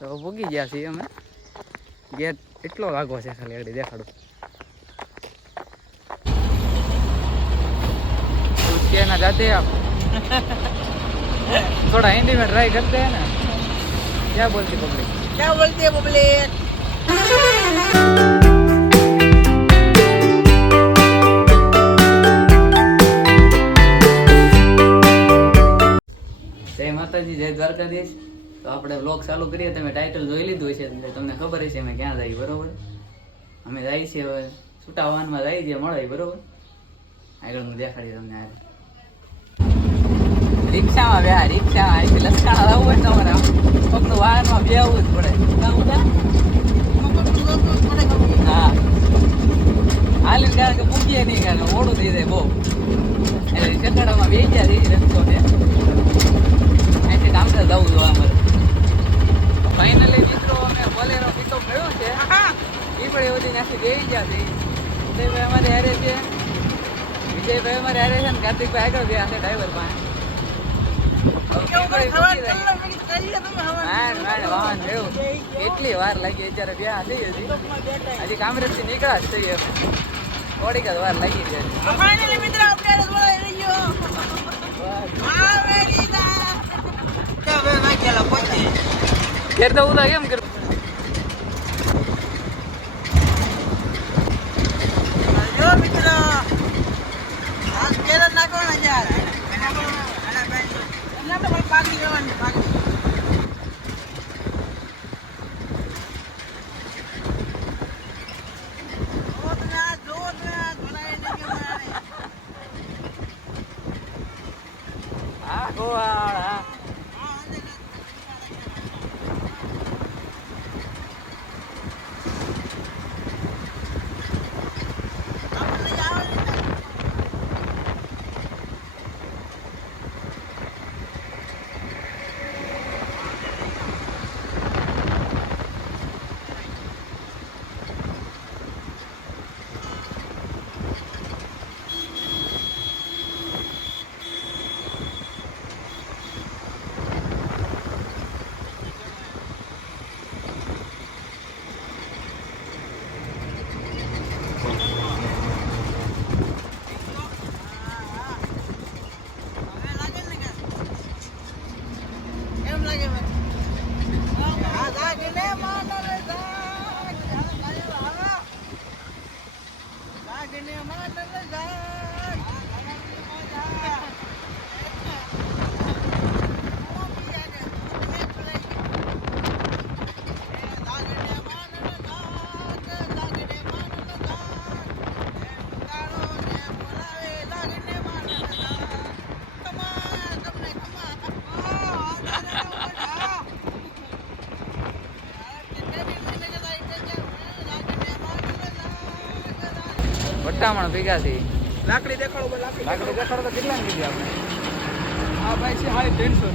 તો ભૂગી ગયા છીએ અમે ગેટ એટલો લાગવો છે ખાલી આગળ દેખાડું उसके ना जाते आप थोड़ा हिंदी में ट्राई करते हैं ना क्या बोलती पब्लिक क्या बोलती है पब्लिक જય માતાજી જય દ્વારકાધીશ તો આપણે બ્લોગ ચાલુ કરીએ, તમે ટાઇટલ જોઈ લીધું છે એટલે તમને ખબર છે અમે ક્યાં જઈએ, બરોબર? અમે જઈએ છીએ હવે, છૂટા વાહનમાં જઈએ છીએ, મળે, બરોબર? આગળ હું દેખાડી તમને આગળ. રિક્ષામાં બે રિક્ષામાં અહીંથી લસકાણા લાવવું હોય તમારે પગનું વાહનમાં બેવું જ પડે. હા. હાલીને કારણ કે મૂકીએ નહીં, કારણ ઓળું થઈ જાય બહુ. એટલે ચકડામાં બે ગયા રસ્તો ને. અહીંથી કામથી જવું જોવા મળે. ફાઇનલી મિત્રો અમે બોલેરો પિકઅપ મળ્યો છે એ પણ એ બધી નાખી ગયા છે વિજયભાઈ અમારે હારે છે વિજયભાઈ અમારે હારે છે ને કાર્તિકભાઈ આગળ ગયા છે ડ્રાઈવર પાસે કેટલી વાર લાગી અત્યારે બ્યાહ થઈ હતી હજી કામરેજથી નીકળ્યા જ થઈ અમે થોડીક જ વાર લાગી જાય ફાઇનલી મિત્ર અપડેટ બોલાઈ રહ્યો કેમ કર નાખવાના યાર પાકી જવાની પાકી જો તમે આ જો તમે આ ઘોડાએ નહીં ગયો હા ગોવાળ હા હવે લાગે ને કે કેમ લાગે ભાઈ આ જાગને માનલે જાગ જાગને માનલે જાગ વટ્ટામણ ભેગા થઈ. લાકડી દેખાડો લાકડી દેખાડો. તો કેટલા લીધી આપણે? હા ભાઈ છે હાઈ ત્રણસો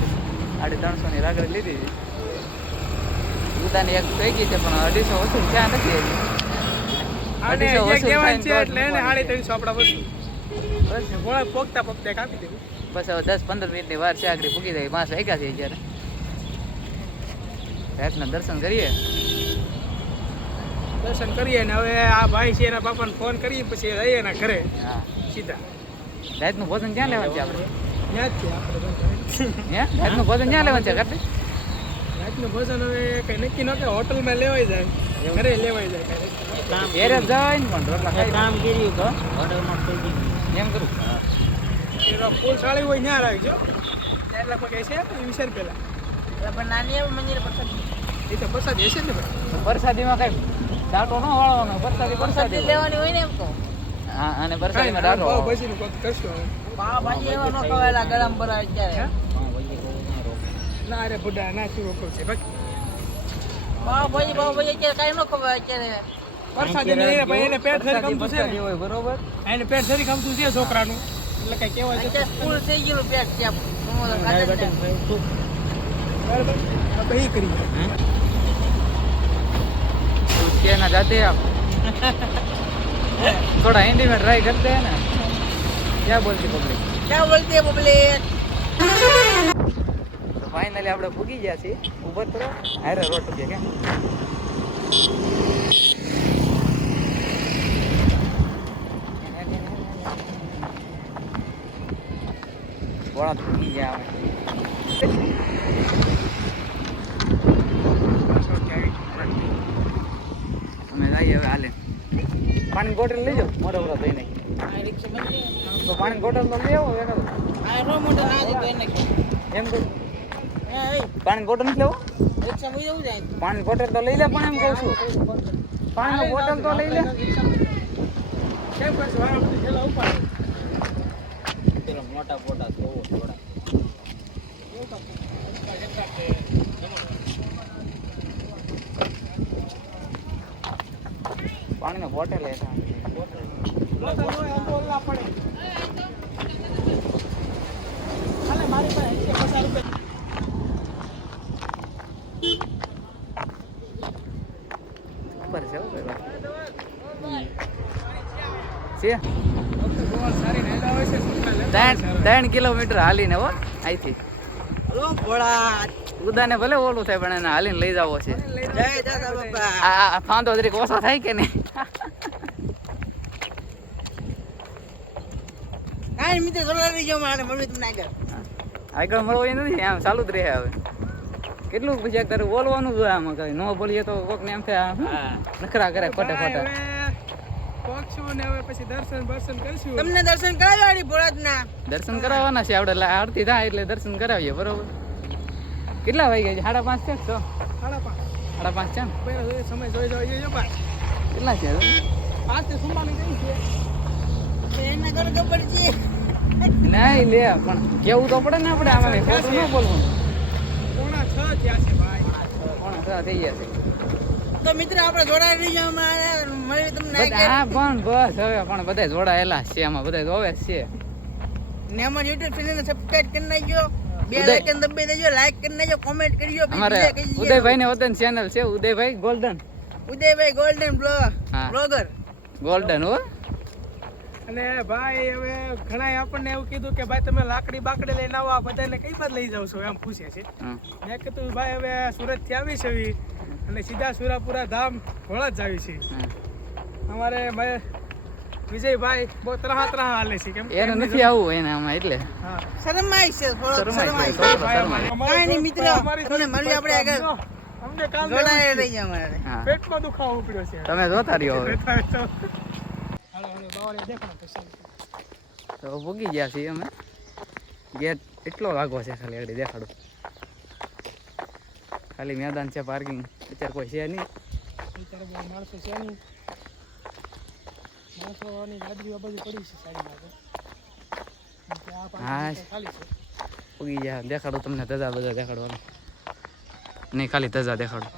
સાડી ત્રણસો ની લાકડી લીધી ઉદાની એક થઈ ગઈ છે પણ અઢીસો વસૂલ ક્યાં નથી. અઢીસો વસૂલ છે એટલે હાડી છે. ત્રણસો આપણા વસ્તુ. બસ. પોગતા પોગતા કાપી દેવું. બસ હવે દસ પંદર મિનિટની વાર છે આગળ પૂકી જાય માસ વાગ્યા છે અત્યારે. રાતના દર્શન કરીએ. દર્શન કરીએ ને હવે આ ભાઈ છે એના પાપાને ફોન કરીએ પછી જઈએ એના ઘરે. હા. સીધા. રાતનું ભોજન ક્યાં લેવાનું છે આપણે. રાતનું ભોજન ક્યાં લેવાનું છે રાતનું ભોજન હવે કઈ નક્કી ન કે હોટલમાં લેવાય જાય. ઘરે લેવાય જાય. ઘેરે જાય ને પણ રોટલા કામ કર્યું તો હોટલમાં એમ કરું? એનો ફૂલ સાળી હોય ત્યાં રાખજો. એટલે કહે છે વિચાર પેલા. એ તો પ્રસાદ હશે ને પ્રસાદીમાં કઈ ડાટો ન વાળવાનો વરસાદી વરસાદી લેવાની હોય ને એમ તો. હા અને વરસાદીમાં દાટો પાવ. ભાજીનું કોક કરશું પાવ ભાજી એવા ન ખવાયેલા ગરમ ભરાય ત્યારે હે? પાવભાજી કોઈ ના. અરે બુડા ના શું રોકડ છે? બાકી પાવભાજી પાવભાજી અત્યારે કાંઈ ન ખવાય અત્યારે. પ્રસાદી નહીં એને ભાઈ એને પેટ ધરી ગમતું છે બરોબર? એને પેટ ધરી ગમતું છે છોકરાનું. એટલે કઈ કેવા છે. અત્યારે સ્કૂલ થઈ ગયેલું પેટ છે. બરાબર? આપણે એ કરીએ उसके ना जाते आप थोड़ा हिंदी में ट्राई करते हैं ना क्या बोलती पब्लिक क्या बोलती है पब्लिक तो ફાઇનલી આપણે પૂગી ગયા છીએ ઉભર કરો હારે રોટ કે કેમ વળા પૂગી ગયા અમે અમે હવે હાલે. પાણી બોટલ લઈ જાઓ મોટો મોટો થઈ આ રિક્ષા બંધ તો પાણી બોટલ તો લઈ આવો એમ કહું પાણી બોટલ નથી લેવો? પાણી બોટલ તો લઈ લે પણ એમ કહું છું. પાણી બોટલ તો લઈ લે. મોટા બોટા જોવો થોડા પાણીનો બોટલ લેતા બોટલ હોય આમ બોલવા પડે હાલે મારી પાસે છે પચાસ રૂપિયા ખબર છે હો છે? ત્રણ કિલોમીટર હાલીને હો અહીંથી. ભોળા. ઉદાને ભલે ઓલું થાય પણ એને હાલીને લઈ જવો છે. આ ફાંદો તરીકે ઓછો થાય કે નહીં? કાઈ મિત્ર મારે તમને આગળ. આગળ મળવો એ નથી આમ ચાલુ જ રહે હવે. કેટલું પછી અત્યારે બોલવાનું જ હોય આમાં કઈ. ન બોલીએ તો કોક ને એમ થાય નખરા કરે ખોટે ખોટા ને હવે પછી દર્શન બર્શન કરશું. તમને દર્શન કરાવવાના છે આપણે આરતી થાય એટલે દર્શન કરાવીએ બરોબર? કેટલા વાગ્યા છે? સાડા પાંચ છે છ? સાડા પાંચ. સાડા પાંચ છે ને? સમય જોઈ જોઈ જજો ભાઈ કેટલા છે? પાંચથી સુમાની કઈ છે? નહીં લે પણ કેવું તો પડે ને આપણે? આમાં ખોટું ન બોલવું. પોણા છ થયા છે ભાઈ. પણ છ થઈ છે. તો મિત્ર આપણે જોડા લઈ જાવ મારે. મળ્યું તમને હા પણ બસ હવે પણ બધા જોડાયેલા છે આમાં બધા જોવે છે. ને અમારી યુટ્યુબ ચેનલને સબસ્ક્રાઇબ કરી નાખજો. બે ઉદય. લાઈકન દબાઈ દેજો લાઈક કરી નાખજો કોમેન્ટ કરજો અમારે બીજા કહી દેજો. ઉદયભાઈ ને વતન ચેનલ છે Udaybhai golden Udaybhai golden blogger golden હો. અને ભાઈ હવે ઘણા આપણને એવું કીધું કે ભાઈ તમે લાકડી બાકડી લઈને આવો આ બધાને કઈ બાદ લઈ જાવ છો? એમ પૂછે છે. મેં કીધું ભાઈ હવે સુરતથી આવી. છે એવી અને સીધા સુરાપુરા ધામ ઘોડા જ આવી છે. અમારે વિજયભાઈ બહુ ત્રહા ત્રહા હાલે છે કેમ? એને નથી આવવું એને આમાં એટલે. શરમાય છે થોડો શરમાય શરમાય છે, છે થોડો શરમાય. અમારી કાંઈ નહીં મિત્ર, તમને દોસ્ત- આપણે આગળ. અમને કાલ જોડાય રહી અમારે. પેટમાં દુખાવો ઉપડ્યો છે. તમે જોતા રહ્યો હવે. તો ભૂગી ગયા છીએ અમે. ગેટ એટલો લાગો છે ખાલી આગળ દેખાડું. ખાલી મેદાન છે પાર્કિંગ અત્યારે કોઈ છે નહીં. માણસો છે નહીં. ગાડી આ બાજુ પડી છે સાઈડમાં હા. ગયા. દેખાડું તમને ધજા બધા દેખાડવાનું. નહીં ખાલી ધજા દેખાડું.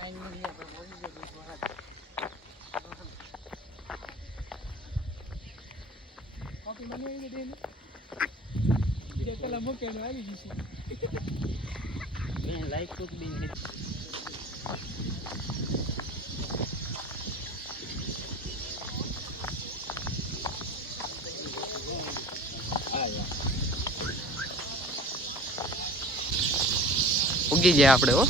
કોફી ઉગી ગયા આપણે હા.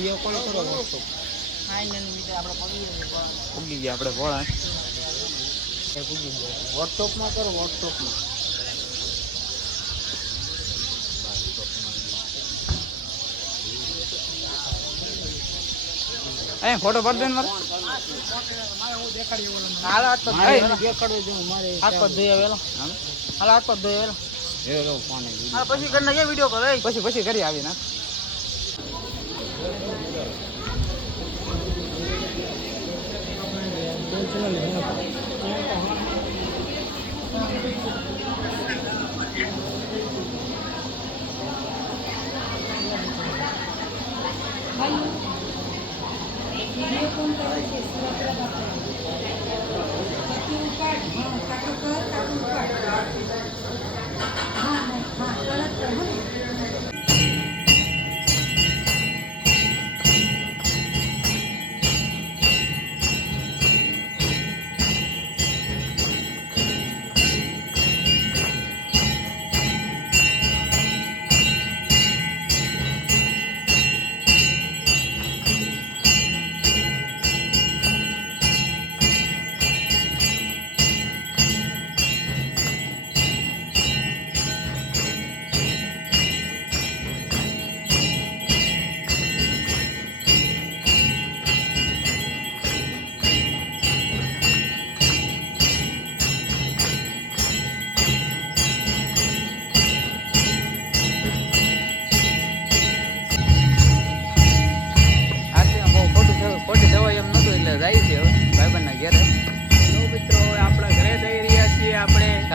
વીડિયો કોલ કરો વોટ્સઅપ આપણે પગી ગયા આપણે ભોળા વોટ્સઅપમાં કરો વોટ્સઅપમાં એ ફોટો પાડી દે ને મારે હાલો હાથ પગ ધોઈ આવેલો. હાથ પગ ધોઈ આવેલો. હાલો. હાથ પગ ધોઈ. એ પછી કરી નાખીએ વીડિયો કોલ, પછી પછી કરી આવી ના Gracias.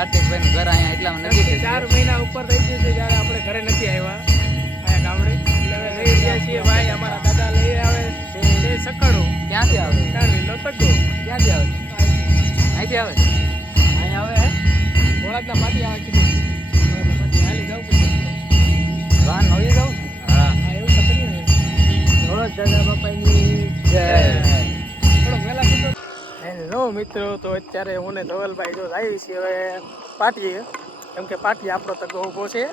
કાર્તિકભાઈનું ઘર અહીંયા એટલા ચાર મહિના ઉપર થઈ ગયું છે જ્યારે આપણે ઘરે નથી આવ્યા. અહીંયા ગામડે. એટલે હવે જઈ રહ્યા છીએ ભાઈ અમારા દાદા લઈ આવે તે સકડો. ક્યાંથી આવે? લીલો તગ્ગો ક્યાંથી આવે? અહીંથી. આવે? અહીં આવે ભોળાકના પાટી આવે કીધું મિત્રો, તો અત્યારે હું ને ધવલભાઈ જો આવી છીએ, હવે પાટીએ. કેમ કે પાટી આપણો તો ઊભો છે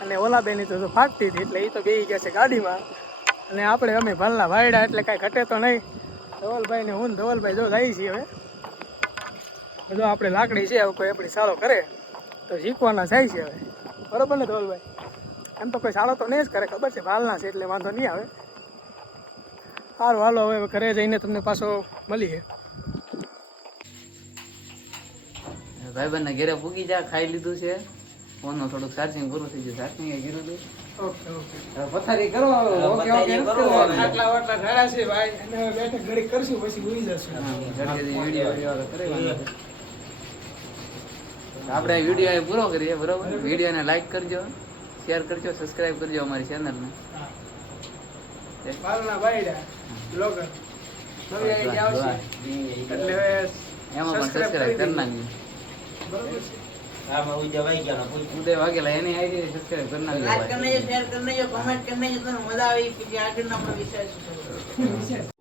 અને ઓલાબેની તો જો ફાટતી હતી, એટલે એ તો બેસી ગયા છે ગાડીમાં. અને આપણે અમે ભલના વાયડા એટલે કાંઈ ઘટે તો નહીં. ધવલભાઈ ને હું ને ધવલભાઈ જો આવી છીએ હવે. જો આપણે લાકડી છે કોઈ આપણી સારો કરે. તો શીખવાના જાય છે હવે. બરોબર ને ધવલભાઈ? એમ તો કોઈ સારો તો નહીં જ કરે, ખબર છે? ભાલના છે, એટલે વાંધો નહીં આવે. સારું હાલો, હવે ઘરે જઈને તમને પાછો મળીએ. ભાઈબંધના ઘેરે પૂગી જા ખાઈ લીધું છે. ફોનનો થોડુંક ચાર્જિંગ પૂરું થઈ ગયું ચાર્જિંગ એ ગીરું હતું પથારી કરો ઓકે ઓકે નથી આટલા ઘડા છે ભાઈ. અને બેઠક ઘડી કરશું પછી ઉઈ જશું. વીડિયો. આપણે પૂરો કરીએ બરોબર? વિડીયોને લાઈક કરજો શેર કરજો સબસ્ક્રાઇબ કરજો અમારી ચેનલને પાલના બાયડા બ્લોગર નવી આઈડી આવશે. એટલે એમાં પણ સબસ્ક્રાઇબ કરી નાખજો. બરોબર છે. ઉદય વાગેલા એની આઈડી સબસ્ક્રાઇબ કરી નાખજો લાઈક ભાઈ. કરને શેર કરને કમેન્ટ કરને તમને મજા આવી પછી આગળના પણ વિષય?